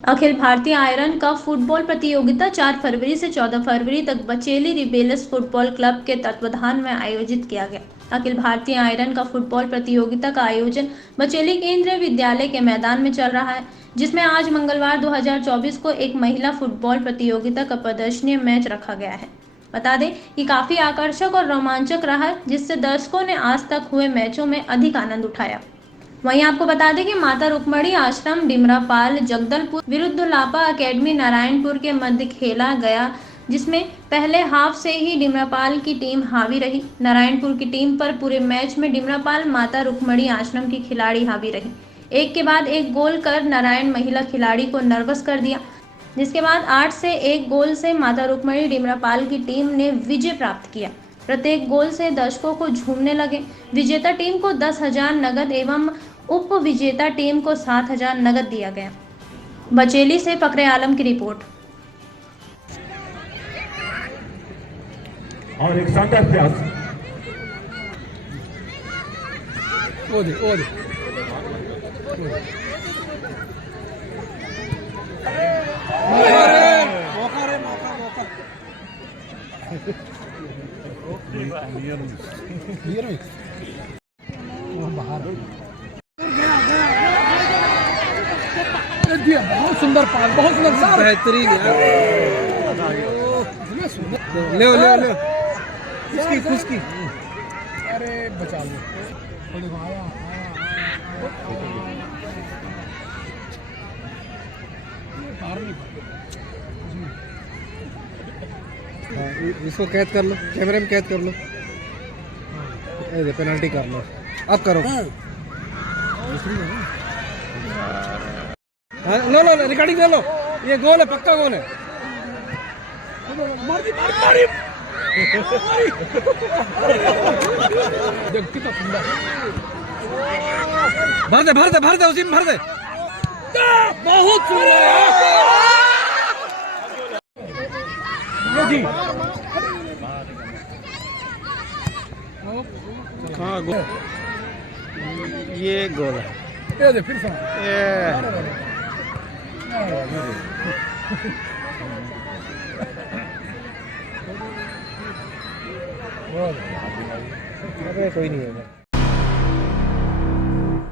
Akhil Bharatiya iron cup football प्रतियोगिता 4 फरवरी से 14 फरवरी तक बचेली रिबेल्स फुटबॉल क्लब के तत्वाधान में आयोजित किया गया। Akhil Bharatiya iron cup football प्रतियोगिता का आयोजन बचेली केंद्रीय विद्यालय के मैदान में चल रहा है, जिसमें आज मंगलवार 2024 को एक महिला फुटबॉल प्रतियोगिता का प्रदर्शनीय मैच रखा गया है। बता दें कि काफी आकर्षक और रोमांचक रहा, जिससे दर्शकों ने आज तक हुए मैचों में अधिक आनंद उठाया। वहीं आपको बता दें कि माता रुक्मणी आश्रम डिमरापाल जगदलपुर विरुद्ध लापा अकेडमी नारायणपुर के मध्य खेला गया, जिसमें पहले हाफ से ही डिमरापाल की टीम हावी रही। नारायणपुर की टीम पर पूरे मैच में डिमरापाल माता रुक्मणी आश्रम की खिलाड़ी हावी रही। एक के बाद एक गोल कर नारायण महिला खिलाड़ी को नर्वस कर दिया, जिसके बाद 8 से 1 गोल से माता रुक्मणी डिमरापाल की टीम ने विजय प्राप्त किया। प्रत्येक गोल से दर्शकों को झूमने लगे। विजेता टीम को 10,000 नगद एवं उप विजेता टीम को 7,000 नगद दिया गया। बचेली से फकरे आलम की रिपोर्ट। और एक शानदार प्रयास। बहुत सुंदर पाल, बहुत सुंदर, बेहतरीन। ले ले ले खुशकी खुशकी। अरे बचा लो। इसको कैद कर लो, कैमरे में कैद कर लो। पेनल्टी कर लो, अब करो। लो लो रिकॉर्डिंग ले लो, ये गोल है, पक्का गोल है। भर दे भर दे भर दे, उसी में भर दे। बहुत जी। हाँ गोल, ये गोल है। ये दे फिर कोई नहीं है।